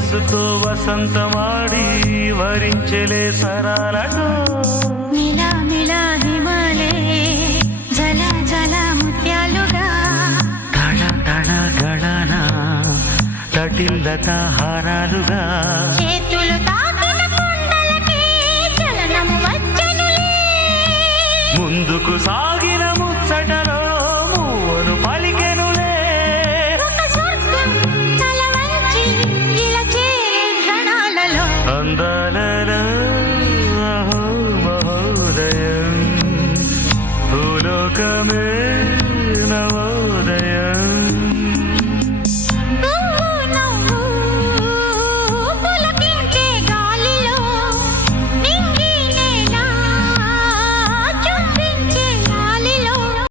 వయస్సుతో వసంతమాడి వరించెలే సరాలతో మిలా మిలా హిమాలే జల జల ముత్యాలుగా తళ తళ గళన తటిల్లత హారాలుగా చేతులు తాకిన కొండలకి చలనం వచ్చనులే ముందుకు సాగిన ముచ్చటలో మూవను పలికెనులే ఒక స్వర్గం తల వంచి ఇలా చేరే క్షణాలలో అందాలలో అహో మహోదయం భూలోకమే